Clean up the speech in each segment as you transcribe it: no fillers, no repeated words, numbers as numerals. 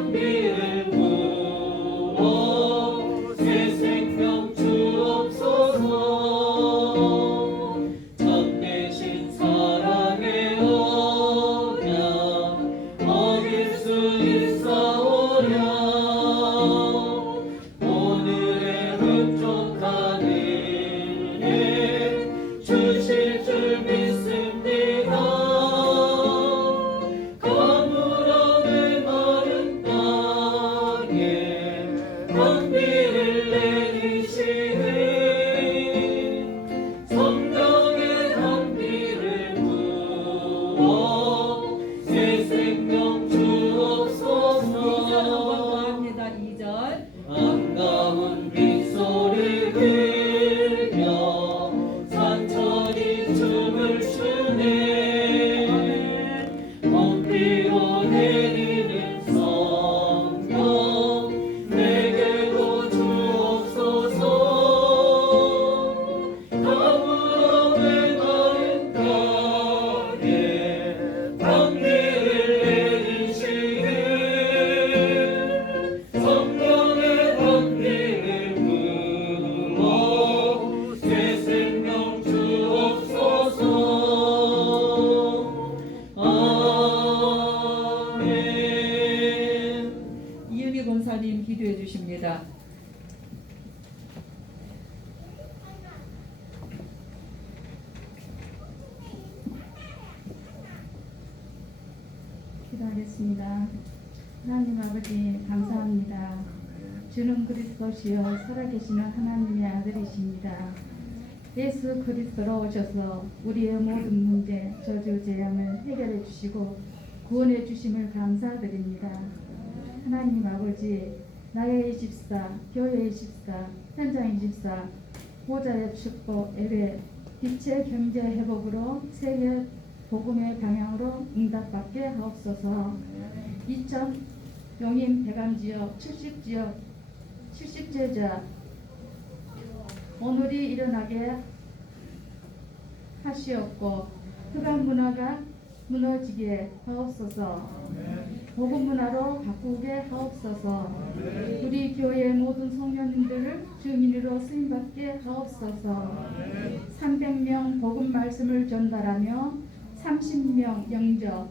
단비를 부어 새 생명 주옵소서. 전 대신 사랑의 언약 어길 수 있사오랴. 오늘의 흡족한 은혜 주실 줄 믿습니다. 가물어 메마른 땅에 단비를 내리시는 성령의 단비를 부어 새 생명 주옵소서. 합니다. 2절. 반가운 빗소리 들려 산천이 춤을 추네. 봄비로 내리는 성령 내게로 주옵소서. 가물어 메마른 땅에 단비를 내리시는 성령의 단비를 부어 새 생명 주옵소서. 아멘. 이은희 권사님 기도해 주십니다. 기도하겠습니다. 하나님 아버지 감사합니다. 주는 그리스도시요 살아계시는 하나님의 아들이십니다. 예수 그리스도로 오셔서 우리의 모든 문제, 저주, 재앙을 해결해 주시고 구원해 주심을 감사드립니다. 하나님 아버지, 나의 24, 교회 24, 현장 24, 보좌의 축복, 예배, 빛의 경제 회복으로 세계 복음의 방향으로 응답받게 하옵소서. 2000 용인 대감지역 70제자 오늘이 일어나게 하시옵고 흑암 문화가 무너지게 하옵소서. 복음 문화로 바꾸게 하옵소서. 우리 교회의 모든 성령님들을 증인으로 쓰임받게 하옵소서. 300명 복음 말씀을 전달하며 30명 영접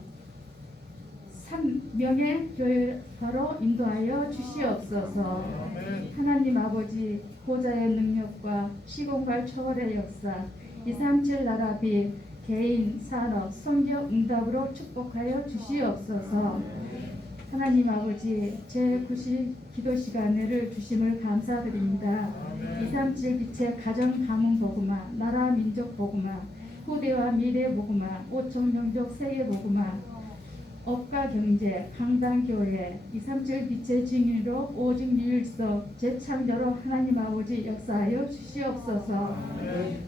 3명의 교회로 인도하여 주시옵소서. 하나님 아버지 보좌의 능력과 시공갈 초월의 역사 237 나라 빛 개인, 산업, 성경 응답으로 축복하여 주시옵소서. 하나님 아버지 제9시 기도 시간을 주심을 감사드립니다. 237 빛의 가정 가문 복음화, 나라 민족 복음화, 후대와 미래 복음화, 5천 명족 세계 복음화, 업과 경제, 강단교회, 237 빛의 증인으로 오직 일서 재창조로 하나님 아버지 역사하여 주시옵소서.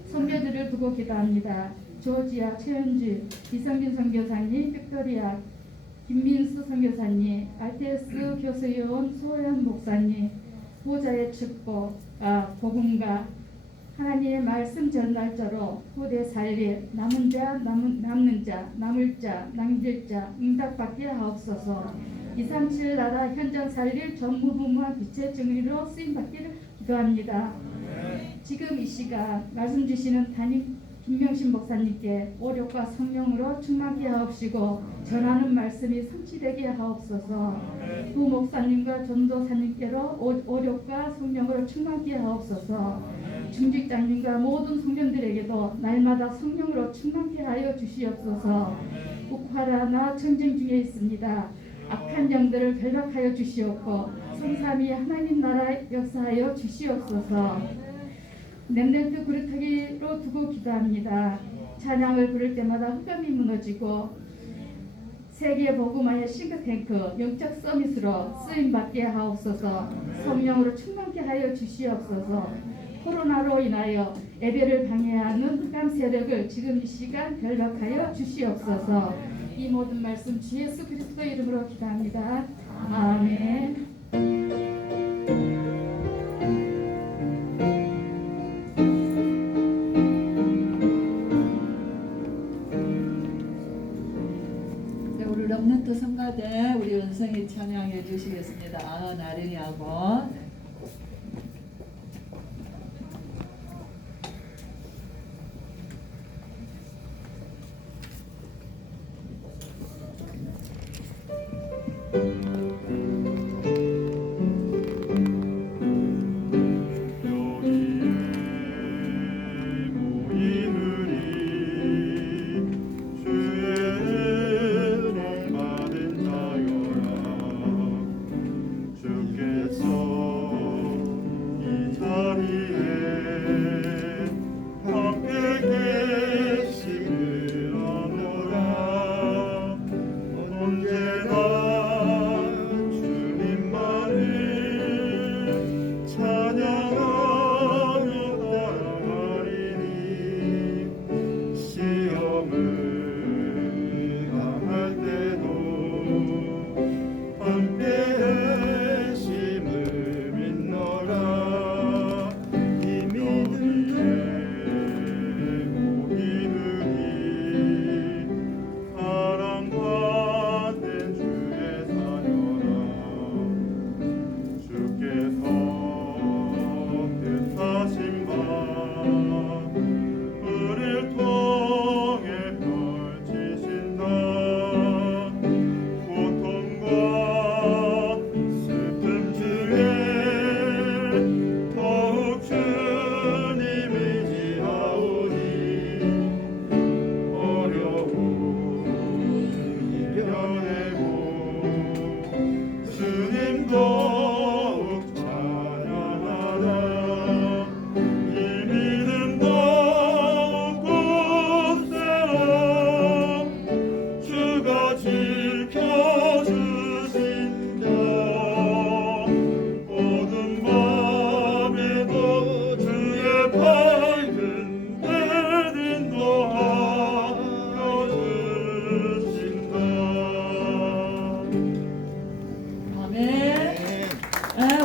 선배들을 두고 기도합니다. 조지아, 최현주, 이성빈 선교사님, 빅토리아, 김민수 선교사님, RTS 교수요원 소연 목사님, 보좌의 축복, 복음과 하나님의 말씀 전달자로 후대 살릴 남은 자, 남는 자, 남을 자, 남길 자 응답받게 하옵소서. 237 나라 현장 살릴 전무부무한 빛의 증인으로 쓰임받기를 기도합니다. 지금 이 시간 말씀 주시는 담임 김명신 목사님께 오력과 성령으로 충만케 하옵시고 전하는 말씀이 성취되게 하옵소서. 두 목사님과 전도사님께로 오력과 성령으로 충만케 하옵소서. 중직장님과 모든 성전들에게도 날마다 성령으로 충만케 하여 주시옵소서. 우크라이나 전쟁 중에 있습니다. 악한 영들을 결박하여 주시옵고 성삼위 하나님 나라 역사하여 주시옵소서. 냄새트 그릇하기로 두고 기도합니다. 찬양을 부를 때마다 흑암이 무너지고 세계 복음화의 싱크탱크 영적 서밋으로 쓰임받게 하옵소서. 성령으로 충만케 하여 주시옵소서. 코로나로 인하여 예배를 방해하는 흑암 세력을 지금 이 시간 결박하여 주시옵소서. 이 모든 말씀 주 예수 그리스도 이름으로 기도합니다. 아멘. 네, 우리 렘넌트 성가대 우리 은성이 찬양에 찬양해 주시겠습니다. 나린이하고.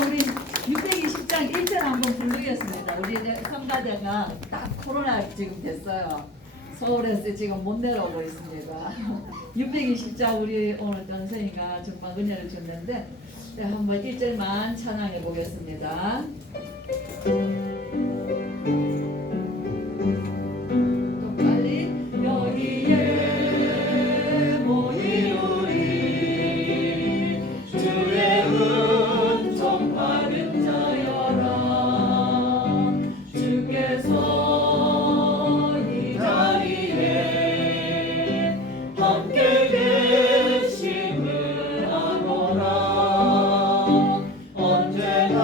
우리 620장 1절 한번 부르겠습니다. 우리 성가대가 딱 코로나 지금 됐어요. 서울에서 지금 못 내려오고 있습니다. 620장 우리 오늘 전선이가 정말 은혜를 줬는데 한번 1절만 찬양해 보겠습니다. 또 빨리 여기에 모인 우리 주의 은총 받은 자여라. 주께서 이 자리에 함께 계심을 아노라. 언제나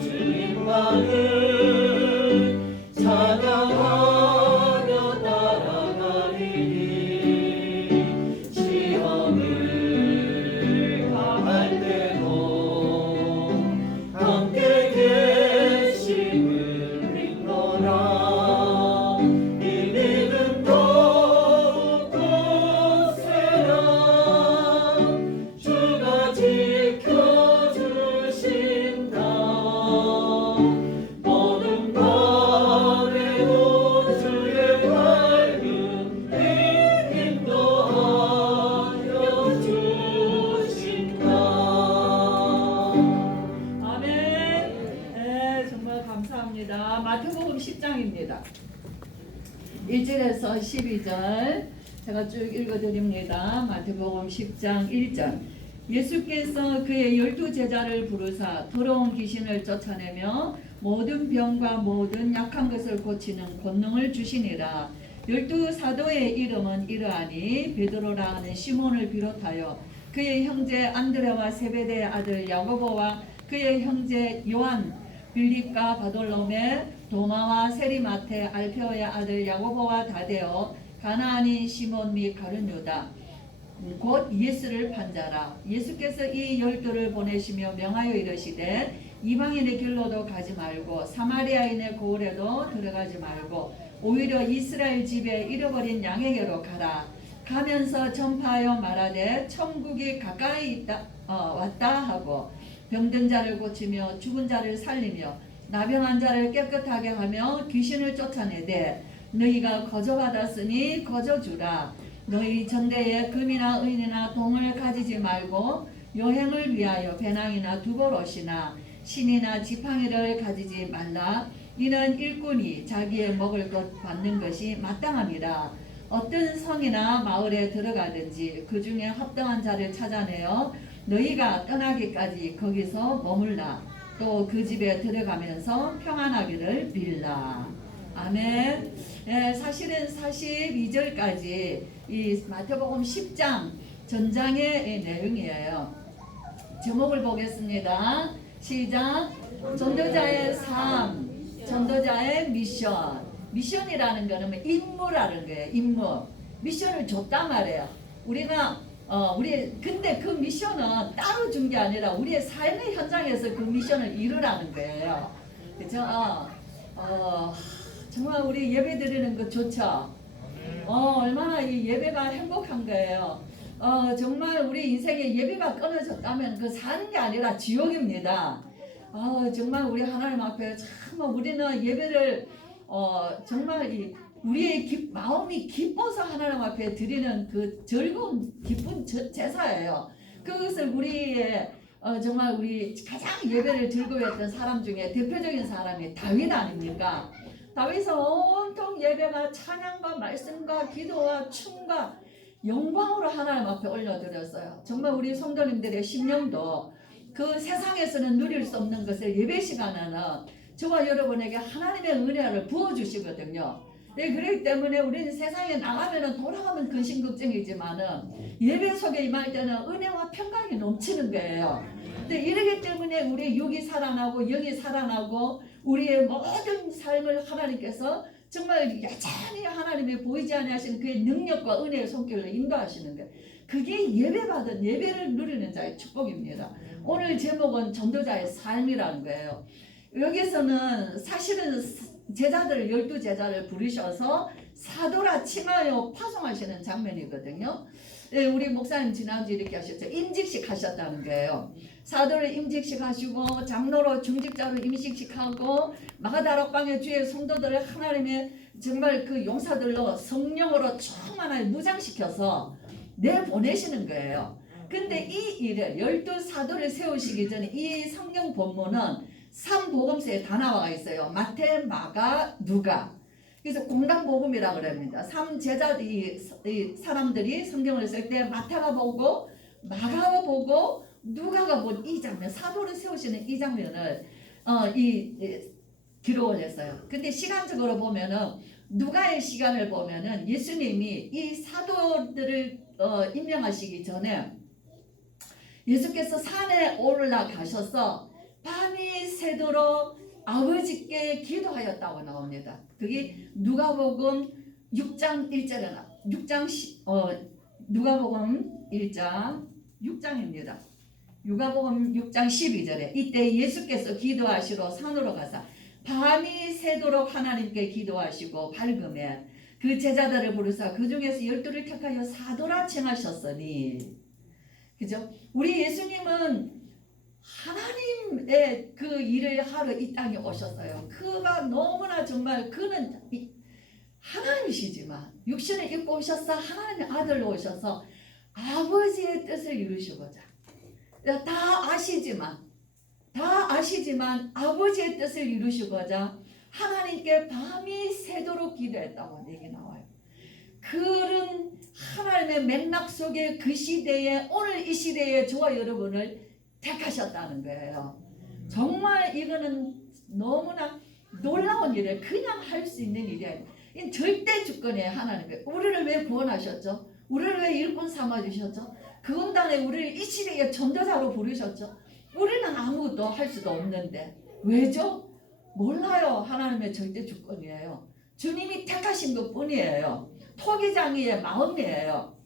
주님만을 찬양하며 따라가리니 시험을 당할 때도 함께 계심을 믿노라. 이 믿음 더욱 굳세라. 주가 지켜주신다. 모든 밤에도 주의 밝은 빛 인도하여 주신다. 아멘. 네, 정말 감사합니다. 마태복음 10장입니다. 1절에서 12절 제가 쭉 읽어드립니다. 마태복음 10장 1절. 예수께서 그의 12제자를 부르사 더러운 귀신을 쫓아내며 모든 병과 모든 약한 것을 고치는 권능을 주시니라. 12사도의 이름은 이러하니 베드로라 하는 시몬을 비롯하여 그의 형제 안드레와 세베대의 아들 야고보와 그의 형제 요한, 빌립과 바돌로메, 도마와 세리마테, 알페오의 아들 야고보와 다데오, 가나안인 시몬 및 가룟 유다, 곧 예수를 판자라. 예수께서 이 12를 보내시며 명하여 이르시되 이방인의 길로도 가지 말고 사마리아인의 고을에도 들어가지 말고 오히려 이스라엘 집에 잃어버린 양에게로 가라. 가면서 전파하여 말하되 천국이 가까이 왔다 하고 병든 자를 고치며 죽은 자를 살리며 나병한 자를 깨끗하게 하며 귀신을 쫓아내되 너희가 거저 받았으니 거저 주라. 너희 전대에 금이나 은이나 동을 가지지 말고 여행을 위하여 배낭이나 두보롯이나 신이나 지팡이를 가지지 말라. 이는 일꾼이 자기의 먹을 것 받는 것이 마땅함이라. 어떤 성이나 마을에 들어가든지 그 중에 합당한 자를 찾아내어 너희가 떠나기까지 거기서 머물라. 또 그 집에 들어가면서 평안하기를 빌라. 아멘. 예, 사실은 42절까지 이 마태복음 10장 전장의 내용이에요. 제목을 보겠습니다. 시작. 전도자의 삶, 전도자의 미션. 미션이라는 거는 임무라는 거예요. 임무. 미션을 줬단 말이에요. 근데 그 미션은 따로 준 게 아니라 우리의 삶의 현장에서 그 미션을 이루라는 거예요. 그죠? 정말 우리 예배 드리는 거 좋죠? 얼마나 이 예배가 행복한 거예요. 정말 우리 인생에 예배가 끊어졌다면 그 사는 게 아니라 지옥입니다. 정말 우리 하나님 앞에 참 우리는 예배를 정말 우리의 마음이 기뻐서 하나님 앞에 드리는 그 즐거운 기쁜 제사예요. 그것을 우리의 정말 우리 가장 예배를 즐거워했던 사람 중에 대표적인 사람이 다윗 아닙니까? 다윗은 온통 예배가 찬양과 말씀과 기도와 춤과 영광으로 하나님 앞에 올려드렸어요. 정말 우리 성도님들의 심령도 그 세상에서는 누릴 수 없는 것을 예배 시간에는 저와 여러분에게 하나님의 은혜를 부어주시거든요. 네, 그렇기 때문에 우리는 세상에 나가면은 돌아가면 근심걱정이지만은 예배 속에 임할 때는 은혜와 평강이 넘치는 거예요. 근데 이러기 때문에 우리의 육이 살아나고 영이 살아나고 우리의 모든 삶을 하나님께서 정말 여전히 하나님의 보이지 아니하시는 그의 능력과 은혜의 손길로 인도하시는 거예요. 그게 예배받은 예배를 누리는 자의 축복입니다. 오늘 제목은 전도자의 삶이라는 거예요. 여기서는 사실은 제자들 12제자를 부르셔서 사도라 칭하여 파송하시는 장면이거든요. 우리 목사님 지난주 이렇게 하셨죠. 임직식 하셨다는 거예요. 사도를 임직식 하시고 장로로 중직자로 임직식 하고 마가다락방의 주의 성도들을 하나님의 정말 그 용사들로 성령으로 충만하게 무장시켜서 내보내시는 거예요. 근데 이 일을 12사도를 세우시기 전에 이 성경 본문은 3복음서에 다 나와 있어요. 마태, 마가, 누가. 그래서 공단복음이라고 그럽니다. 3제자 이 사람들이 성경을 쓸 때 마태가 보고 마가가 보고 누가가 본 이 장면, 사도를 세우시는 이 장면을 기록을 했어요. 근데 시간적으로 보면은 누가의 시간을 보면은 예수님이 이 사도들을 임명하시기 전에 예수께서 산에 올라가셔서 밤이 새도록 아버지께 기도하였다고 나옵니다. 그게 누가복음 6장 1절에 누가복음 1장 6장입니다. 누가복음 6장 12절에 이때 예수께서 기도하시러 산으로 가사 밤이 새도록 하나님께 기도하시고 밝음에 그 제자들을 부르사 그 중에서 12를 택하여 사도라 칭하셨으니, 그죠? 우리 예수님은 하나님의 그 일을 하러 이 땅에 오셨어요. 그가 너무나 정말 그는 하나님이시지만 육신을 입고 오셔서 하나님의 아들로 오셔서 아버지의 뜻을 이루시고자 다 아시지만 아버지의 뜻을 이루시고자 하나님께 밤이 새도록 기도했다고 얘기 나와요. 그런 하나님의 맥락 속에 그 시대에 오늘 이 시대에 저와 여러분을 택하셨다는 거예요. 정말 이거는 너무나 놀라운 일이에요. 그냥 할 수 있는 일이 아니에요. 이 절대 주권이에요. 하나님의. 우리를 왜 구원하셨죠? 우리를 왜 일꾼 삼아주셨죠? 그분단에 우리를 이 시대에 전도자로 부르셨죠? 우리는 아무것도 할 수도 없는데 왜죠? 몰라요. 하나님의 절대 주권이에요. 주님이 택하신 것 뿐이에요. 토기장이의 마음이에요.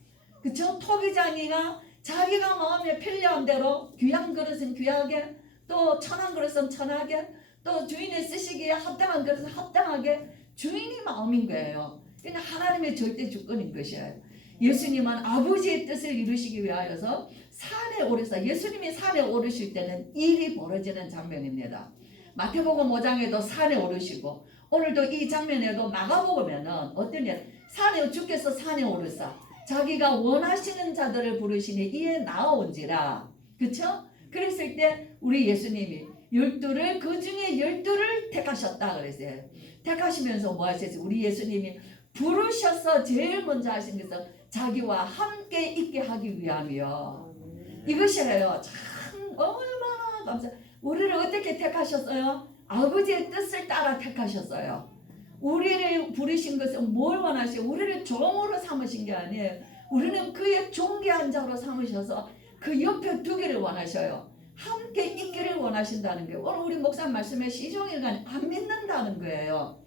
그쵸? 토기장이가 자기가 마음에 편리한 대로 귀한 그릇은 귀하게, 또 천한 그릇은 천하게, 또 주인의 쓰시기에 합당한 그릇은 합당하게 주인이 마음인 거예요. 그냥 하나님의 절대 주권인 것이에요. 예수님은 아버지의 뜻을 이루시기 위하여서 산에 오르사, 예수님이 산에 오르실 때는 일이 벌어지는 장면입니다. 마태복음 5장에도 산에 오르시고 오늘도 이 장면에도 마가복음에는 어떤 일, 주께서 산에 오르사, 자기가 원하시는 자들을 부르시니 이에 나아온지라. 그쵸? 그랬을 때 우리 예수님이 12를 그 중에 12를 택하셨다 그랬어요. 택하시면서 뭐 하셨어요? 우리 예수님이 부르셔서 제일 먼저 하신 것은 자기와 함께 있게 하기 위함이요. 이것이래요. 참 얼마나 감사. 우리를 어떻게 택하셨어요? 아버지의 뜻을 따라 택하셨어요. 우리를 부르신 것은 뭘 원하시고 우리를 종으로 삼으신 게 아니에요. 우리는 그의 존귀한 자로 삼으셔서 그 옆에 두기를 원하셔요. 함께 있기를 원하신다는 거예요. 오늘 우리 목사님 말씀에 시종일관 안 믿는다는 거예요.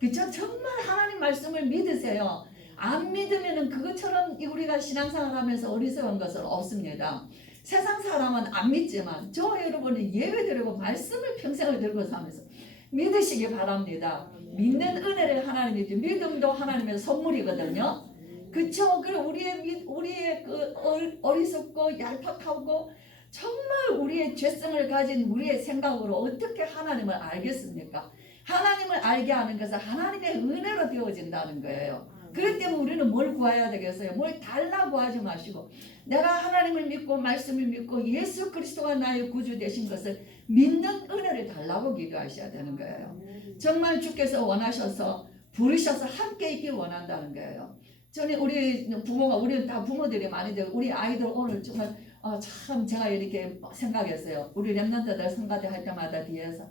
그쵸? 정말 하나님 말씀을 믿으세요. 안 믿으면은 그것처럼 우리가 신앙생활 하면서 어리석은 것은 없습니다. 세상 사람은 안 믿지만 저와 여러분은 예배드리고 말씀을 평생을 들고 사면서 믿으시기 바랍니다. 믿는 은혜를 하나님이 주 믿음도 하나님의 선물이거든요. 그쵸? 그래 우리의 그 어리석고 얄팍하고 정말 우리의 죄성을 가진 우리의 생각으로 어떻게 하나님을 알겠습니까? 하나님을 알게 하는 것은 하나님의 은혜로 되어진다는 거예요. 그렇기 때문에 우리는 뭘 구해야 되겠어요? 뭘 달라고 하지 마시고 내가 하나님을 믿고 말씀을 믿고 예수 그리스도가 나의 구주 되신 것을 믿는 은혜를 달라고 기도하셔야 되는 거예요. 정말 주께서 원하셔서 부르셔서 함께 있길 원한다는 거예요. 저는 우리 부모가 우리는 다 부모들이 많이 되고 우리 아이들 오늘 정말 참 제가 이렇게 생각했어요. 우리 렘넌트들 성가대 할 때마다 뒤에서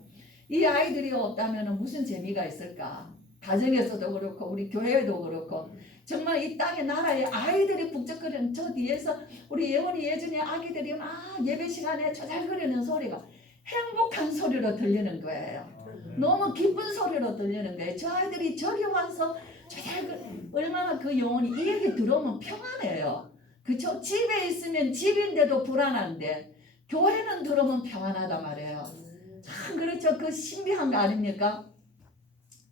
이 아이들이 없다면 무슨 재미가 있을까? 가정에서도 그렇고 우리 교회에도 그렇고 정말 이 땅의 나라에 아이들이 북적거리는 저 뒤에서 우리 예원이 예전에 아기들이 막 예배 시간에 조잘거리는 소리가 행복한 소리로 들리는 거예요. 너무 기쁜 소리로 들리는 거예요. 저 아이들이 저기 와서 얼마나 그 영혼이 이 얘기 들어오면 평안해요. 그쵸? 집에 있으면 집인데도 불안한데 교회는 들어오면 평안하단 말이에요. 참 그렇죠. 그 신비한 거 아닙니까?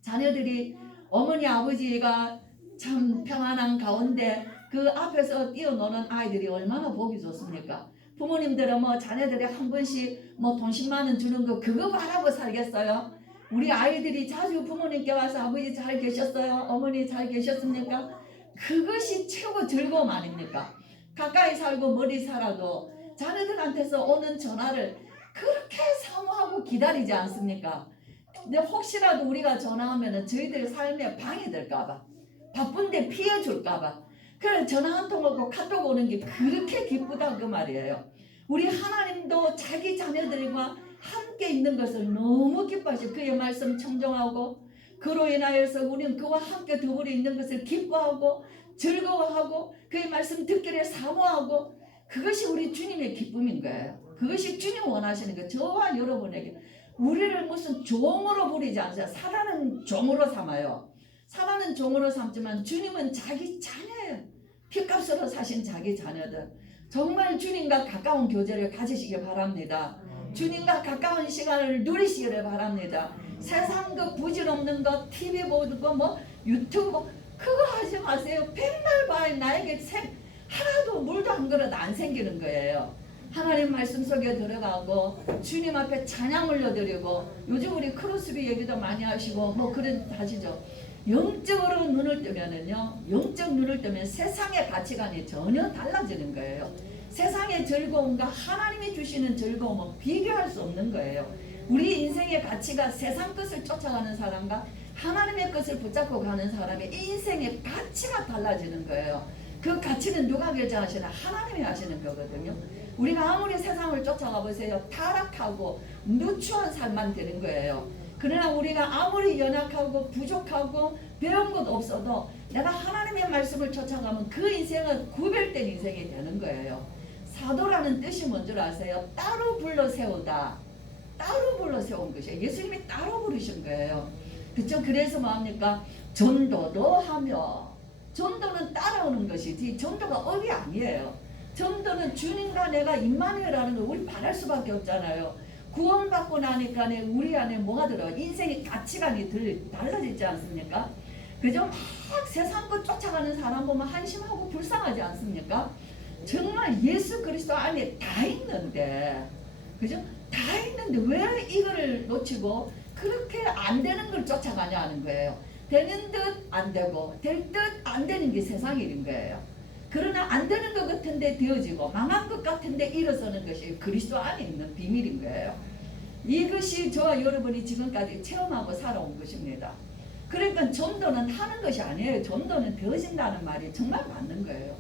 자녀들이 어머니 아버지가 참 평안한 가운데 그 앞에서 뛰어노는 아이들이 얼마나 보기 좋습니까? 부모님들은 뭐 자녀들이 한 번씩 뭐 돈 10만 원 주는 거 그거 바라고 살겠어요? 우리 아이들이 자주 부모님께 와서 아버지 잘 계셨어요? 어머니 잘 계셨습니까? 그것이 최고 즐거움 아닙니까? 가까이 살고 멀리 살아도 자녀들한테서 오는 전화를 그렇게 사모하고 기다리지 않습니까? 근데 혹시라도 우리가 전화하면 저희들 삶에 방해될까봐 바쁜데 피해줄까봐 그래 전화 한 통 오고 카톡 오는 게 그렇게 기쁘다 그 말이에요. 우리 하나님도 자기 자녀들과 함께 있는 것을 너무 기뻐하시고 그의 말씀 청정하고 그로 인하여서 우리는 그와 함께 더불어 있는 것을 기뻐하고 즐거워하고 그의 말씀 듣기를 사모하고 그것이 우리 주님의 기쁨인 거예요. 그것이 주님 원하시는 거예요. 저와 여러분에게 우리를 무슨 종으로 부리지 않으세요. 사단은 종으로 삼아요. 사단은 종으로 삼지만 주님은 자기 자녀예요. 피값으로 사신 자기 자녀들. 정말 주님과 가까운 교제를 가지시기 바랍니다. 주님과 가까운 시간을 누리시기를 바랍니다. 세상 그 부질없는 거 TV 보는 거 뭐 유튜브 그거 하지 마세요. 백날 봐야 나에게 하나도 물도 한 그릇 안 생기는 거예요. 하나님 말씀 속에 들어가고 주님 앞에 찬양 올려드리고 요즘 우리 크로스비 얘기도 많이 하시고 뭐 그런 하시죠. 영적으로 눈을 뜨면은요, 영적 눈을 뜨면 세상의 가치관이 전혀 달라지는 거예요. 세상의 즐거움과 하나님이 주시는 즐거움은 비교할 수 없는 거예요. 우리 인생의 가치가 세상 것을 쫓아가는 사람과 하나님의 것을 붙잡고 가는 사람의 인생의 가치가 달라지는 거예요. 그 가치는 누가 결정하시나? 하나님이 하시는 거거든요. 우리가 아무리 세상을 쫓아가 보세요. 타락하고 누추한 삶만 되는 거예요. 그러나 우리가 아무리 연약하고 부족하고 배운 것 없어도 내가 하나님의 말씀을 쫓아가면 그 인생은 구별된 인생이 되는 거예요. 사도라는 뜻이 뭔 줄 아세요? 따로 불러 세우다. 따로 불러 세운 것이에요. 예수님이 따로 부르신 거예요. 그쵸? 그래서 뭐합니까? 전도도 하며, 전도는 따라오는 것이지 전도가 업이 아니에요. 전도는 주님과 내가 임마누엘이라는 걸 우리 바랄 수밖에 없잖아요. 구원받고 나니까 우리 안에 뭐가 들어? 인생의 가치관이 달라지지 않습니까? 그죠? 막 세상 것 쫓아가는 사람 보면 한심하고 불쌍하지 않습니까? 정말 예수 그리스도 안에 다 있는데, 그죠? 다 있는데 왜 이거를 놓치고 그렇게 안 되는 걸 쫓아가냐 하는 거예요. 되는 듯 안 되고 될 듯 안 되는 게 세상인 거예요. 그러나 안 되는 것 같은데 되어지고 망한 것 같은데 일어서는 것이 그리스도 안에 있는 비밀인 거예요. 이것이 저와 여러분이 지금까지 체험하고 살아온 것입니다. 그러니까 전도는 하는 것이 아니에요. 전도는 되어진다는 말이 정말 맞는 거예요.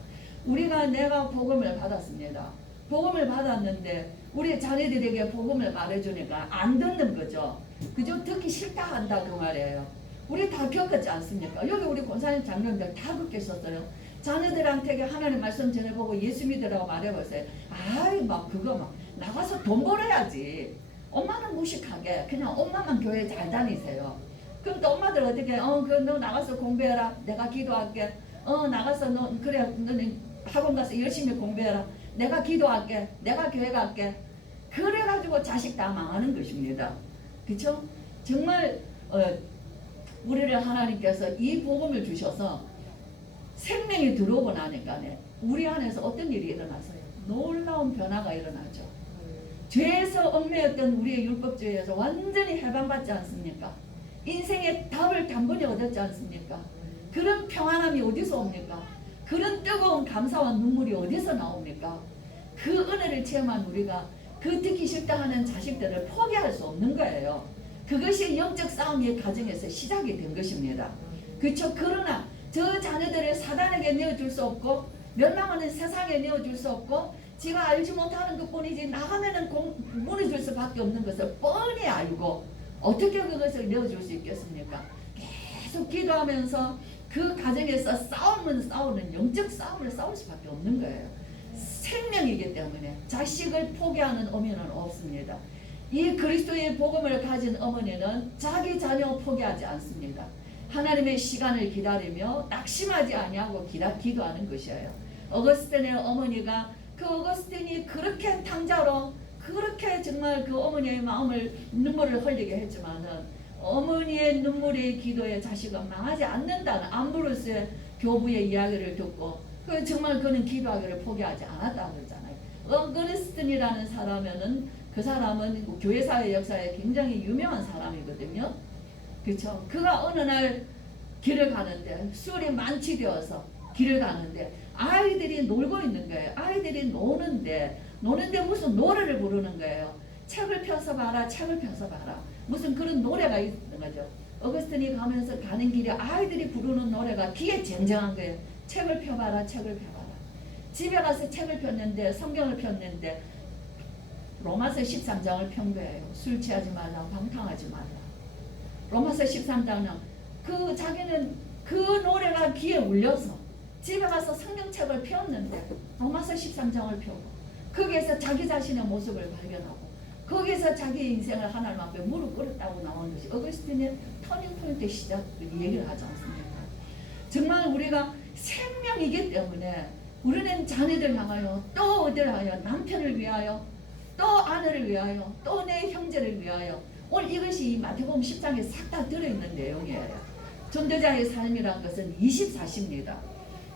내가 복음을 받았습니다. 복음을 받았는데 우리 자녀들에게 복음을 말해주니까 안 듣는 거죠. 그저 듣기 싫다 한다 그 말이에요. 우리 다 겪었지 않습니까? 여기 우리 권사님 장로님들 다 겪으셨어요. 자녀들한테 하나님 말씀 전해보고 예수 믿으라고 말해보세요. 아이 막 그거 막 나가서 돈 벌어야지. 엄마는 무식하게 그냥 엄마만 교회 잘 다니세요. 그럼 또 엄마들 어떻게 너 나가서 공부해라. 내가 기도할게. 나가서 너 그래 너는 학원 가서 열심히 공부해라. 내가 기도할게. 내가 교회 갈게. 그래가지고 자식 다 망하는 것입니다. 그렇죠? 정말 우리를 하나님께서 이 복음을 주셔서 생명이 들어오고 나니까 우리 안에서 어떤 일이 일어났어요? 놀라운 변화가 일어나죠. 죄에서 얽매였던 우리의 율법주의에서 완전히 해방받지 않습니까? 인생의 답을 단번에 얻었지 않습니까? 그런 평안함이 어디서 옵니까? 그런 뜨거운 감사와 눈물이 어디서 나옵니까? 그 은혜를 체험한 우리가 그 듣기 싫다 하는 자식들을 포기할 수 없는 거예요. 그것이 영적 싸움의 과정에서 시작이 된 것입니다. 그렇죠? 그러나 저 자녀들을 사단에게 내어줄 수 없고 멸망하는 세상에 내어줄 수 없고 지가 알지 못하는 것뿐이지 나가면은 무너질 수밖에 없는 것을 뻔히 알고 어떻게 그것을 내어줄 수 있겠습니까? 계속 기도하면서 그 과정에서 싸우는 영적 싸움을 싸울 수밖에 없는 거예요. 생명이기 때문에 자식을 포기하는 어머니는 없습니다. 이 그리스도의 복음을 가진 어머니는 자기 자녀 포기하지 않습니다. 하나님의 시간을 기다리며 낙심하지 아니하고 기도하는 것이에요. 어거스틴의 어머니가 그 어거스틴이 그렇게 탕자로 그렇게 정말 그 어머니의 마음을 눈물을 흘리게 했지만은 어머니의 눈물의 기도에 자식은 망하지 않는다는 암브로스의 교부의 이야기를 듣고 정말 그는 기도하기를 포기하지 않았다고 그러잖아요. 어거스틴이라는 사람은 그 사람은 교회사의 역사에 굉장히 유명한 사람이거든요. 그렇죠? 그가 어느 날 길을 가는데 술이 만취되어서 길을 가는데 아이들이 놀고 있는 거예요. 아이들이 노는데 무슨 노래를 부르는 거예요. 책을 펴서 봐라, 책을 펴서 봐라. 무슨 그런 노래가 있는 거죠. 어거스틴이 가면서 가는 길에 아이들이 부르는 노래가 귀에 쟁쟁한 거예요. 책을 펴봐라, 책을 펴봐라. 집에 가서 책을 폈는데 성경을 폈는데 로마서 13장을 편 거예요. 술 취하지 말라, 방탕하지 말라. 로마서 13장은 자기는 그 노래가 귀에 울려서 집에 가서 성경책을 폈는데 로마서 13장을 펴고 거기에서 자기 자신의 모습을 발견하고 거기에서 자기 인생을 하나님 앞에 무릎 꿇었다고 나오는 것이 어거스틴의 터닝포인트 시작 얘기를 하지 않습니까? 정말 우리가 생명이기 때문에 우리는 자녀들 향하여 또 어디를 하여 남편을 위하여 또 아내를 위하여 또 내 형제를 위하여 오늘 이것이 이 마태복음 10장에 싹 다 들어있는 내용이에요. 전도자의 삶이란 것은 24시입니다.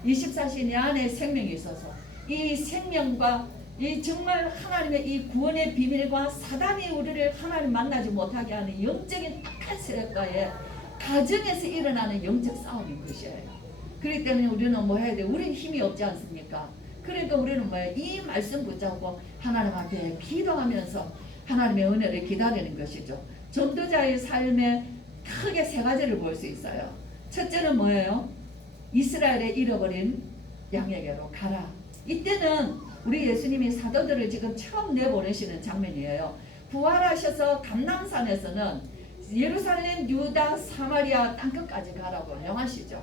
24시 내 안에 생명이 있어서 이 생명과 이 정말 하나님의 이 구원의 비밀과 사단이 우리를 하나님 만나지 못하게 하는 영적인 악한 세력과의 가정에서 일어나는 영적 싸움인 것이에요. 그렇기 때문에 우리는 뭐 해야 돼? 우리는 힘이 없지 않습니까? 그러니까 우리는 뭐예요? 이 말씀 붙잡고 하나님 앞에 기도하면서 하나님의 은혜를 기다리는 것이죠. 전도자의 삶에 크게 세 가지를 볼 수 있어요. 첫째는 뭐예요? 이스라엘의 잃어버린 양에게로 가라. 이때는 우리 예수님이 사도들을 지금 처음 내보내시는 장면이에요. 부활하셔서 감람산에서는 예루살렘, 유다, 사마리아 땅끝까지 가라고 명하시죠.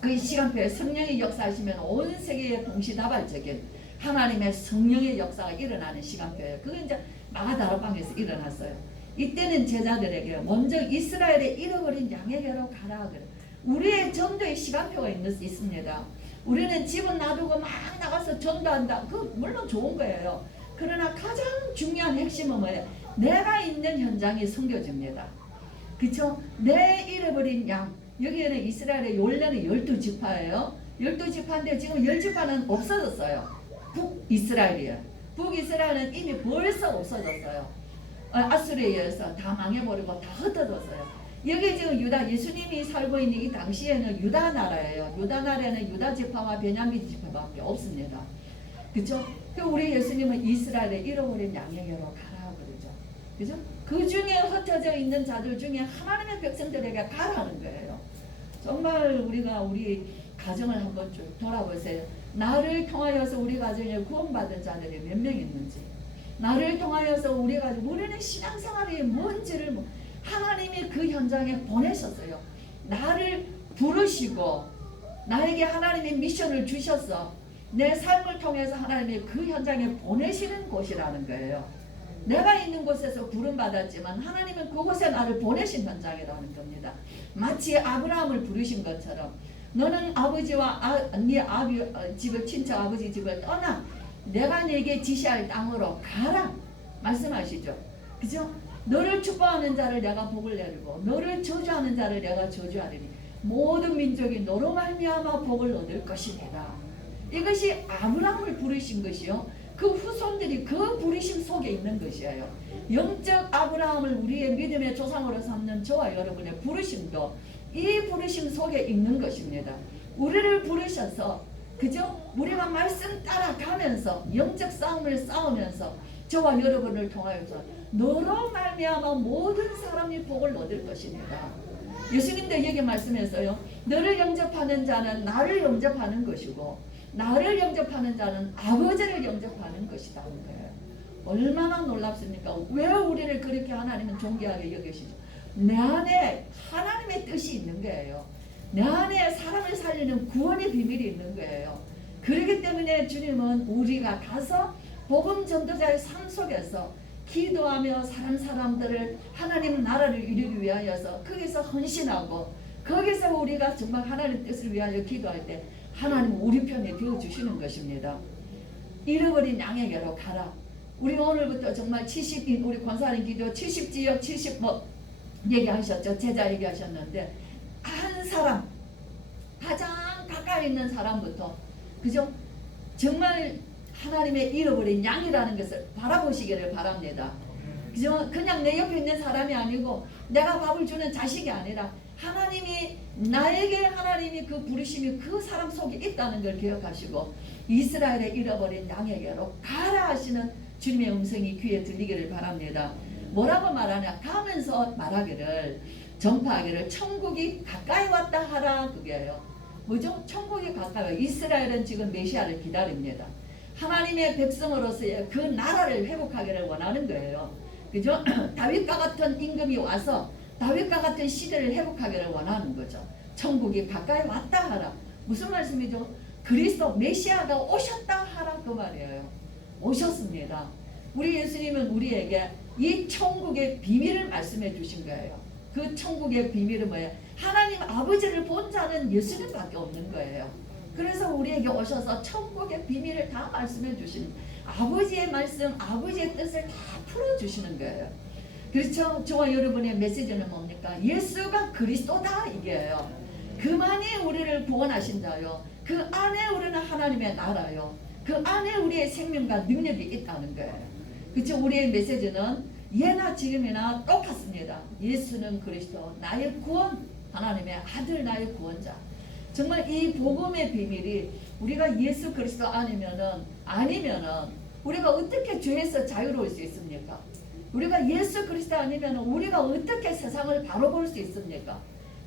그 시간표에 성령의 역사하시면 온 세계에 동시다발적인 하나님의 성령의 역사가 일어나는 시간표예요. 그건 이제 마가다락방에서 일어났어요. 이때는 제자들에게 먼저 이스라엘의 잃어버린 양에게로 가라. 우리의 전도의 시간표가 있습니다. 우리는 집은 놔두고 막 나가서 전도한다. 그 물론 좋은 거예요. 그러나 가장 중요한 핵심은 뭐예요? 내가 있는 현장이 섬겨집니다. 그렇죠? 내 잃어버린 양. 여기에는 이스라엘의 원래는 12지파예요. 12지파인데 지금 10지파는 없어졌어요. 북이스라엘이에요. 북이스라엘은 이미 벌써 없어졌어요. 아수르에 의해서 다 망해버리고 다 흩어졌어요. 여기 지금 유다 예수님이 살고 있는 이 당시에는 유다 나라예요. 유다 나라에는 유다 지파와 베냐민 지파밖에 없습니다. 그죠? 우리 예수님은 이스라엘의 잃어버린 양에게로 가라 그러죠. 그죠? 그 중에 흩어져 있는 자들 중에 하나님의 백성들에게 가라는 거예요. 정말 우리가 우리 가정을 한번 쭉 돌아보세요. 나를 통하여서 우리 가정에 구원받은 자들이 몇 명 있는지, 나를 통하여서 우리 가정, 우리는 신앙생활이 뭔지를 하나님이 그 현장에 보내셨어요. 나를 부르시고 나에게 하나님의 미션을 주셔서 내 삶을 통해서 하나님이 그 현장에 보내시는 곳이라는 거예요. 내가 있는 곳에서 부름받았지만 하나님은 그곳에 나를 보내신 현장이라는 겁니다. 마치 아브라함을 부르신 것처럼 너는 아버지와 네 집을 친척 아버지 집을 떠나 내가 네게 지시할 땅으로 가라 말씀하시죠. 그죠? 너를 축복하는 자를 내가 복을 내리고 너를 저주하는 자를 내가 저주하리니 모든 민족이 너로 말미암아 복을 얻을 것이니라. 이것이 아브라함을 부르신 것이요. 그 후손들이 그 부르심 속에 있는 것이에요. 영적 아브라함을 우리의 믿음의 조상으로 삼는 저와 여러분의 부르심도 이 부르심 속에 있는 것입니다. 우리를 부르셔서 그죠? 우리가 말씀 따라가면서 영적 싸움을 싸우면서 저와 여러분을 통하여서 너로 말미암아 모든 사람이 복을 얻을 것입니다. 예수님도 여기 말씀에서요. 너를 영접하는 자는 나를 영접하는 것이고 나를 영접하는 자는 아버지를 영접하는 것이다. 얼마나 놀랍습니까? 왜 우리를 그렇게 하나님은 존귀하게 여기시죠? 내 안에 하나님의 뜻이 있는 거예요. 내 안에 사람을 살리는 구원의 비밀이 있는 거예요. 그렇기 때문에 주님은 우리가 가서 복음 전도자의 삶 속에서 기도하며 사람들을 하나님 나라를 이루기 위하여서 거기서 헌신하고 거기서 우리가 정말 하나님 뜻을 위하여 기도할 때 하나님 우리 편에 되어주시는 것입니다. 잃어버린 양에게로 가라. 우리 오늘부터 정말 70인 우리 권사님 기도 70지역 70 얘기하셨죠. 제자 얘기하셨는데 한 사람 가장 가까이 있는 사람부터 그죠? 정말 하나님의 잃어버린 양이라는 것을 바라보시기를 바랍니다. 그죠? 그냥 내 옆에 있는 사람이 아니고 내가 밥을 주는 자식이 아니라 하나님이 나에게 하나님이 그 부르심이 그 사람 속에 있다는 걸 기억하시고 이스라엘의 잃어버린 양에게로 가라 하시는 주님의 음성이 귀에 들리기를 바랍니다. 뭐라고 말하냐? 가면서 말하기를 전파하기를 천국이 가까이 왔다 하라 그게요. 뭐죠? 천국이 가까이. 이스라엘은 지금 메시아를 기다립니다. 하나님의 백성으로서의 그 나라를 회복하기를 원하는 거예요. 그죠? 다윗과 같은 임금이 와서 다윗과 같은 시대를 회복하기를 원하는 거죠. 천국이 가까이 왔다 하라. 무슨 말씀이죠? 그리스도 메시아가 오셨다 하라 그 말이에요. 오셨습니다. 우리 예수님은 우리에게 이 천국의 비밀을 말씀해 주신 거예요. 그 천국의 비밀은 뭐예요? 하나님 아버지를 본 자는 예수님밖에 없는 거예요. 그래서 우리에게 오셔서 천국의 비밀을 다 말씀해 주시는 아버지의 말씀, 아버지의 뜻을 다 풀어주시는 거예요. 그렇죠? 저와 여러분의 메시지는 뭡니까? 예수가 그리스도다 이게요. 그만이 우리를 구원하신 자요. 그 안에 우리는 하나님의 나라요. 그 안에 우리의 생명과 능력이 있다는 거예요. 그렇죠? 우리의 메시지는 예나 지금이나 똑같습니다. 예수는 그리스도, 나의 구원, 하나님의 아들, 나의 구원자. 정말 이 복음의 비밀이 우리가 예수 그리스도 아니면은 우리가 어떻게 죄에서 자유로울 수 있습니까? 우리가 예수 그리스도 아니면 우리가 어떻게 세상을 바로 볼 수 있습니까?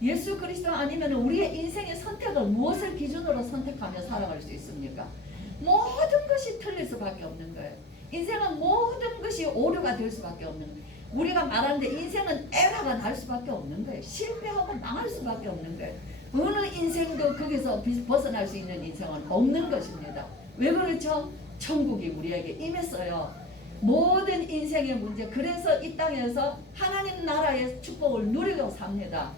예수 그리스도 아니면 우리의 인생의 선택을 무엇을 기준으로 선택하며 살아갈 수 있습니까? 모든 것이 틀릴 수밖에 없는 거예요. 인생은 모든 것이 오류가 될 수밖에 없는 거예요. 우리가 말하는데 인생은 에러가 날 수밖에 없는 거예요. 실패하고 망할 수밖에 없는 거예요. 어느 인생도 거기서 벗어날 수 있는 인생은 없는 것입니다. 왜 그렇죠? 천국이 우리에게 임했어요. 모든 인생의 문제, 그래서 이 땅에서 하나님 나라의 축복을 누리고 삽니다.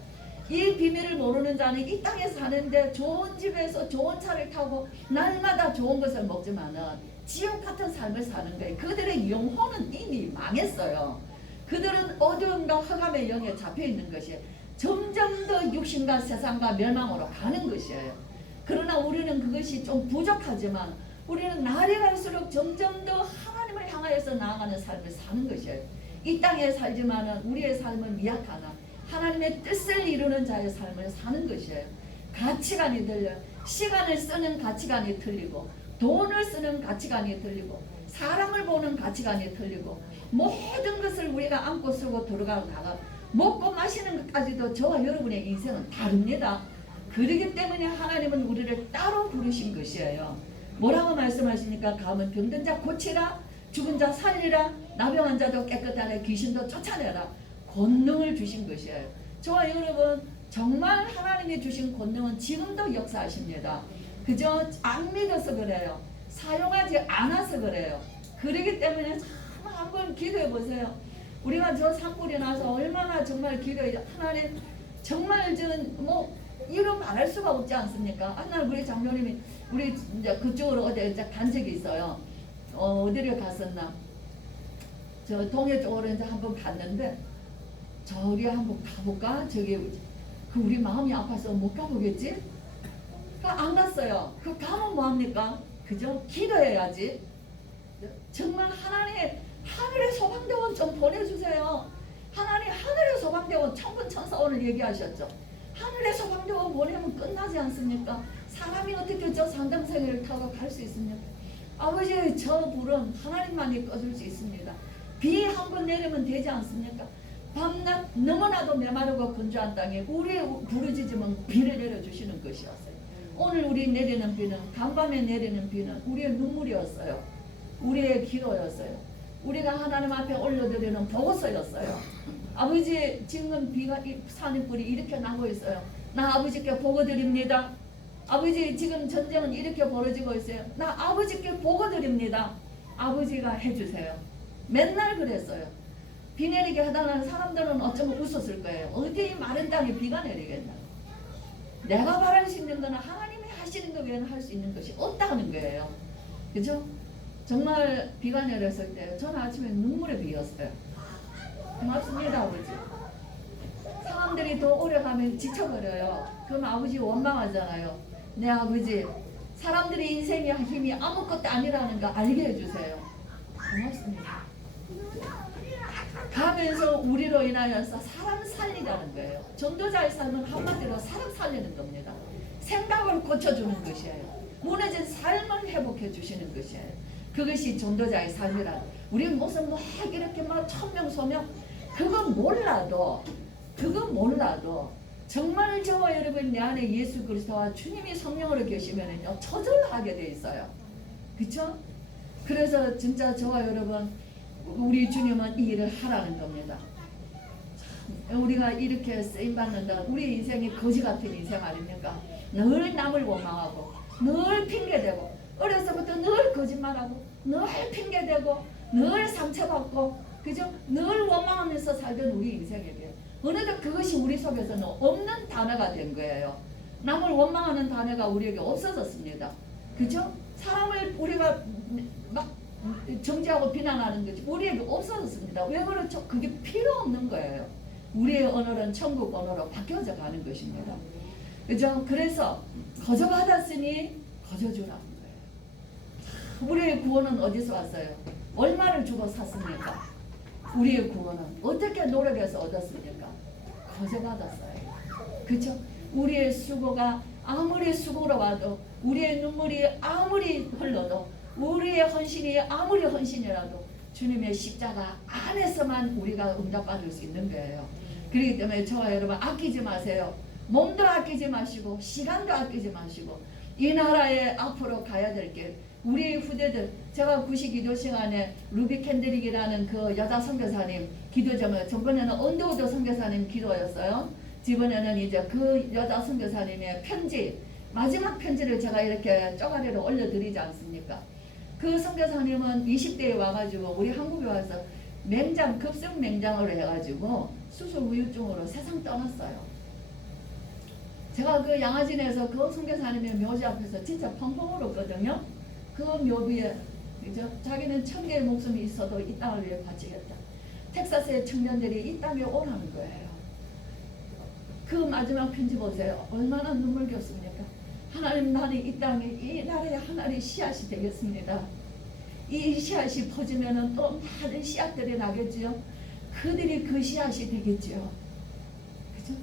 이 비밀을 모르는 자는 이 땅에 사는데 좋은 집에서 좋은 차를 타고 날마다 좋은 것을 먹지만은 지옥 같은 삶을 사는 거예요. 그들의 영혼은 이미 망했어요. 그들은 어두움과 흑암의 영에 잡혀 있는 것이 점점 더 육신과 세상과 멸망으로 가는 것이에요. 그러나 우리는 그것이 좀 부족하지만 우리는 날이 갈수록 점점 더 하나님을 향하여서 나아가는 삶을 사는 것이에요. 이 땅에 살지만은 우리의 삶은 미약하나 하나님의 뜻을 이루는 자의 삶을 사는 것이에요. 가치관이 들려요. 시간을 쓰는 가치관이 틀리고, 돈을 쓰는 가치관이 틀리고, 사람을 보는 가치관이 틀리고, 모든 것을 우리가 안고 쓰고 들어가고 나가 먹고 마시는 것까지도 저와 여러분의 인생은 다릅니다. 그렇기 때문에 하나님은 우리를 따로 부르신 것이에요. 뭐라고 말씀하십니까? 가면 병든 자 고치라, 죽은 자 살리라, 나병한 자도 깨끗하라, 귀신도 쫓아내라. 권능을 주신 것이에요. 저와 여러분, 정말 하나님이 주신 권능은 지금도 역사하십니다. 그저 안 믿어서 그래요. 사용하지 않아서 그래요. 그렇기 때문에 참 한번 기도해 보세요. 우리가 저 산불이 나서 얼마나 정말 기도해. 하나님 정말 저는 뭐 이런 말할 수가 없지 않습니까? 한날 우리 장로님이 우리 이제 그쪽으로 어디 간 적이 있어요. 어디를 갔었나? 저 동해 쪽으로 이제 한번 갔는데, 저리 한번 가볼까? 저기 그 우리 마음이 아파서 못 가보겠지? 안 갔어요. 그 가면 뭐합니까? 그저 기도해야지. 정말 하나님 하늘의 소방대원 좀 보내주세요. 하나님 하늘의 소방대원, 천군 천사원을 얘기하셨죠. 하늘의 소방대원 보내면 끝나지 않습니까? 사람이 어떻게 저 상당생애를 타고 갈 수 있습니까? 아버지, 저 불은 하나님만이 꺼줄 수 있습니다. 비 한 번 내리면 되지 않습니까? 밤낮 너무나도 메마르고 건조한 땅에 우리의 부르짖으면 비를 내려주시는 것이었어요. 오늘 우리 내리는 비는, 간밤에 내리는 비는 우리의 눈물이었어요. 우리의 기도였어요. 우리가 하나님 앞에 올려드리는 보고서였어요. 아버지, 지금 비가 산불이 이렇게 나고 있어요. 나 아버지께 보고드립니다. 아버지, 지금 전쟁은 이렇게 벌어지고 있어요. 나 아버지께 보고드립니다. 아버지가 해주세요. 맨날 그랬어요. 비 내리게 하다가 사람들은 어쩌면 웃었을 거예요. 어디 이 마른 땅에 비가 내리겠나. 내가 바랄 수 있는 거는 하나님이 하시는 것 외에는 할 수 있는 것이 없다는 거예요. 그죠? 정말 비가 내렸을 때 저는 아침에 눈물의 비였어요. 고맙습니다, 아버지. 사람들이 더 오래 가면 지쳐버려요. 그럼 아버지 원망하잖아요. 네, 아버지, 사람들의 인생의 힘이 아무것도 아니라는 거 알게 해주세요. 고맙습니다. 가면서 우리로 인하여서 사람 살리라는 거예요. 전도자의 삶은 한마디로 사람 살리는 겁니다. 생각을 고쳐주는 것이에요. 무너진 삶을 회복해 주시는 것이에요. 그것이 전도자의 삶이라. 우리는 무슨 막 이렇게 막 천명소명 그건 몰라도 정말 저와 여러분 내 안에 예수 그리스도와 주님이 성령으로 계시면은요 처절하게 돼 있어요. 그렇죠? 그래서 진짜 저와 여러분 우리 주님은 이 일을 하라는 겁니다. 우리가 이렇게 쓰임 받는다. 우리 인생이 거지 같은 인생 아닙니까? 늘 남을 원망하고, 늘 핑계대고, 어려서부터 늘 거짓말하고, 늘 핑계대고, 늘 상처받고, 그죠? 늘 원망하면서 살던 우리 인생에게 어느덧 그것이 우리 속에서는 없는 단어가 된 거예요. 남을 원망하는 단어가 우리에게 없어졌습니다. 그죠? 사람을 우리가 막 정죄하고 비난하는 것이 우리에게 없어졌습니다. 왜 그렇죠? 그게 필요 없는 거예요. 우리의 언어는 천국 언어로 바뀌어져 가는 것입니다. 그죠? 그래서 거저 받았으니 거저 주라는 거예요. 우리의 구원은 어디서 왔어요? 얼마를 주고 샀습니까? 우리의 구원은 어떻게 노력해서 얻었습니까? 거저 받았어요. 그죠? 우리의 수고가 아무리 수고로 와도, 우리의 눈물이 아무리 흘러도, 우리의 헌신이 아무리 헌신이라도 주님의 십자가 안에서만 우리가 응답받을 수 있는 거예요. 그렇기 때문에 저와 여러분 아끼지 마세요. 몸도 아끼지 마시고 시간도 아끼지 마시고 이 나라에 앞으로 가야 될 길, 우리 후대들, 제가 90기도 시간에 루비 캔드릭이라는 그 여자 선교사님 기도점을, 저번에는 언더우드 선교사님 기도였어요. 이번에는 이제 그 여자 선교사님의 편지, 마지막 편지를 제가 이렇게 쪼가리로 올려드리지 않습니까? 그 선교사님은 20대에 와가지고 우리 한국에 와서 맹장, 급성 맹장으로 해가지고 수술 후유증으로 세상 떠났어요. 제가 그 양화진에서 그 선교사님의 묘지 앞에서 진짜 펑펑 울었거든요. 그 묘비에 그죠? 자기는 1000개의 목숨이 있어도 이 땅을 위해 바치겠다. 텍사스의 청년들이 이 땅에 오라는 거예요. 그 마지막 편지 보세요. 얼마나 눈물겹습니까? 하나님, 나는 이 땅에, 이 나라에 하나님의 씨앗이 되겠습니다. 이 씨앗이 퍼지면은 또 많은 씨앗들이 나겠지요. 그들이 그 씨앗이 되겠지요. 그죠?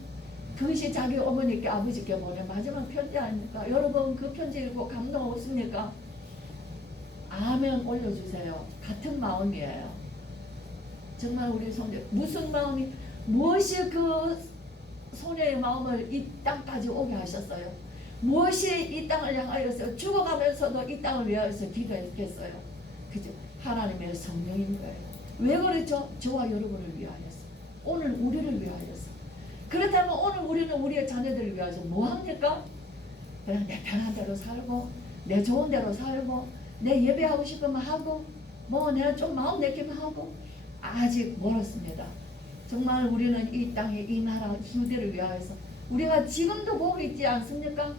그것이 자기 어머니께 아버지께 보낸 마지막 편지 아닙니까? 여러분 그 편지 읽고 감동 없습니까? 아멘 올려주세요. 같은 마음이에요. 정말 우리 손녀 무슨 마음이 무엇이 그 소녀의 마음을 이 땅까지 오게 하셨어요? 무엇이 이 땅을 향하여서 죽어가면서도 이 땅을 위하여서 기도했겠어요? 그죠? 하나님의 성령인 거예요. 왜 그렇죠? 저와 여러분을 위하여서, 오늘 우리를 위하여서. 그렇다면 오늘 우리는 우리의 자녀들을 위하여서 뭐 합니까? 그냥 내 편한 대로 살고, 내 좋은 대로 살고, 내 예배하고 싶으면 하고, 뭐 내가 좀 마음 내키면 하고. 아직 멀었습니다. 정말 우리는 이 땅에 이 나라 후대를 위하여서 우리가 지금도 보고 있지 않습니까?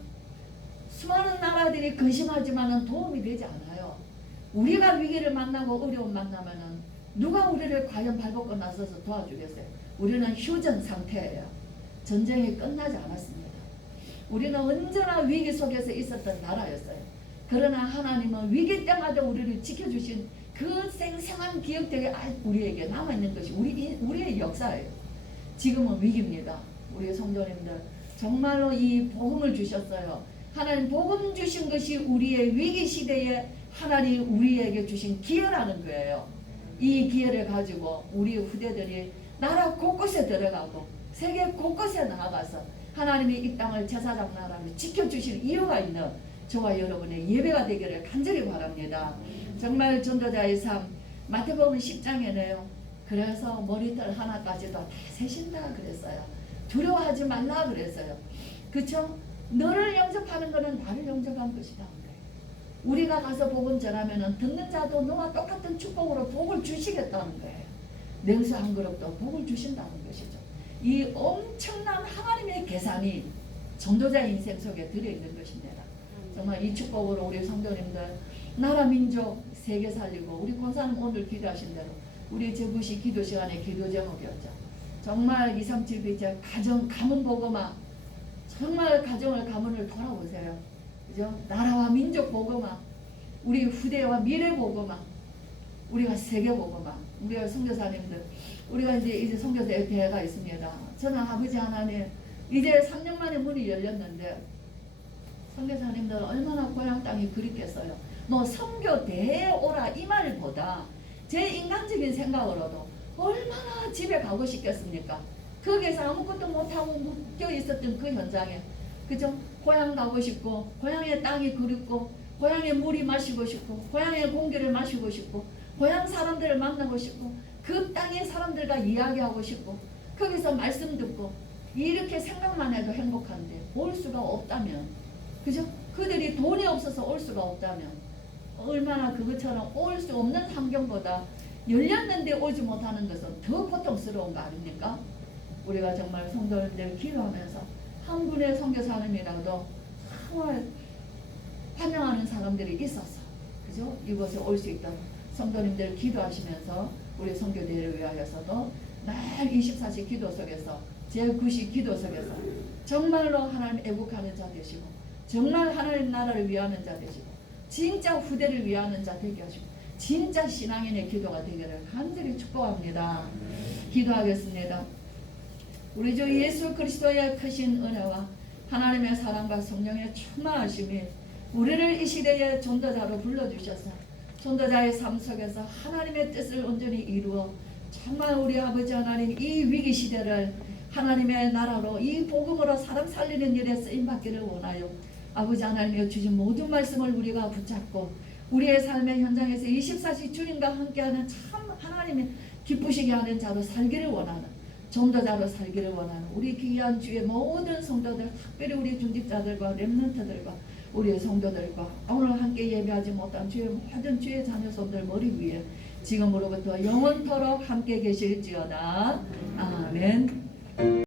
수많은 나라들이 근심하지만 도움이 되지 않아요. 우리가 위기를 만나고 어려움 만나면은 누가 우리를 과연 발벗고 나서서 도와주겠어요? 우리는 휴전 상태예요. 전쟁이 끝나지 않았습니다. 우리는 언제나 위기 속에서 있었던 나라였어요. 그러나 하나님은 위기 때마다 우리를 지켜주신 그 생생한 기억들이 아직 우리에게 남아있는 것이 우리의 역사예요. 지금은 위기입니다. 우리 성도님들 정말로 이 복음을 주셨어요. 하나님 복음 주신 것이 우리의 위기 시대에 하나님 우리에게 주신 기회라는 거예요. 이 기회를 가지고 우리 후대들이 나라 곳곳에 들어가고 세계 곳곳에 나아가서 하나님이 이 땅을 제사장 나라를 지켜주실 이유가 있는 저와 여러분의 예배가 되기를 간절히 바랍니다. 정말 전도자의 삶 마태복음 10장에는요. 그래서 머리털 하나까지도 다 세신다 그랬어요. 두려워하지 말라 그랬어요. 그쵸? 너를 영접하는 것은 나를 영접한 것이다. 우리가 가서 복음 전하면은 듣는 자도 너와 똑같은 축복으로 복을 주시겠다는 거예요. 냉수 한 그릇도 복을 주신다는 것이죠. 이 엄청난 하나님의 계산이 전도자의 인생 속에 들어있는 것입니다. 정말 이 축복으로 우리 성도님들 나라 민족 세계 살리고 우리 권사님 오늘 기도하신 대로 우리 제부시 기도 시간에 기도 제목이었죠. 정말 237비제 가정 가문 복음화 정말 가정을 가문을 돌아보세요. 그죠? 나라와 민족 복음화 우리 후대와 미래 복음화 우리가 세계 복음화 우리가 선교사님들 우리가 이제 선교사의 대회가 있습니다. 저는 아버지 하나님 이제 3년 만에 문이 열렸는데 선교사님들 얼마나 고향 땅이 그립겠어요. 뭐 선교 대회에 오라 이 말보다 제 인간적인 생각으로도 얼마나 집에 가고 싶겠습니까? 거기에서 아무것도 못하고 묶여 있었던 그 현장에 그죠? 고향 가고 싶고 고향의 땅이 그립고 고향의 물이 마시고 싶고 고향의 공기를 마시고 싶고 고향 사람들을 만나고 싶고 그 땅의 사람들과 이야기하고 싶고 거기서 말씀 듣고 이렇게 생각만 해도 행복한데 올 수가 없다면 그죠? 그들이 돈이 없어서 올 수가 없다면 얼마나 그것처럼 올 수 없는 환경보다 열렸는데 오지 못하는 것은 더 고통스러운 거 아닙니까? 우리가 정말 성도님들 기도하면서 한 분의 선교사님이라도 정말 환영하는 사람들이 있어서 그죠? 이곳에 올 수 있도록 성도님들 기도하시면서 우리 선교대회를 위하여서도 날 24시 기도 속에서 제9시 기도 속에서 정말로 하나님 애국하는 자 되시고 정말 하나님 나라를 위하는 자 되시고 진짜 후대를 위하는 자 되게 하시고 진짜 신앙인의 기도가 되기를 간절히 축복합니다. 기도하겠습니다. 우리 주 예수 그리스도의 크신 은혜와 하나님의 사랑과 성령의 충만하심이 우리를 이 시대의 전도자로 불러주셔서 전도자의 삶 속에서 하나님의 뜻을 온전히 이루어 정말 우리 아버지 하나님 이 위기 시대를 하나님의 나라로 이 복음으로 사람 살리는 일에 쓰임받기를 원하여 아버지 하나님의 주신 모든 말씀을 우리가 붙잡고 우리의 삶의 현장에서 24시 주님과 함께하는 참 하나님이 기쁘시게 하는 자로 살기를 원하는 전도자로 살기를 원하는 우리 귀한 주의 모든 성도들 특별히 우리 중직자들과 렘넌트들과 우리의 성도들과 오늘 함께 예배하지 못한 주의 모든 주의 자녀손들 머리 위에 지금으로부터 영원토록 함께 계실지어다. 아멘.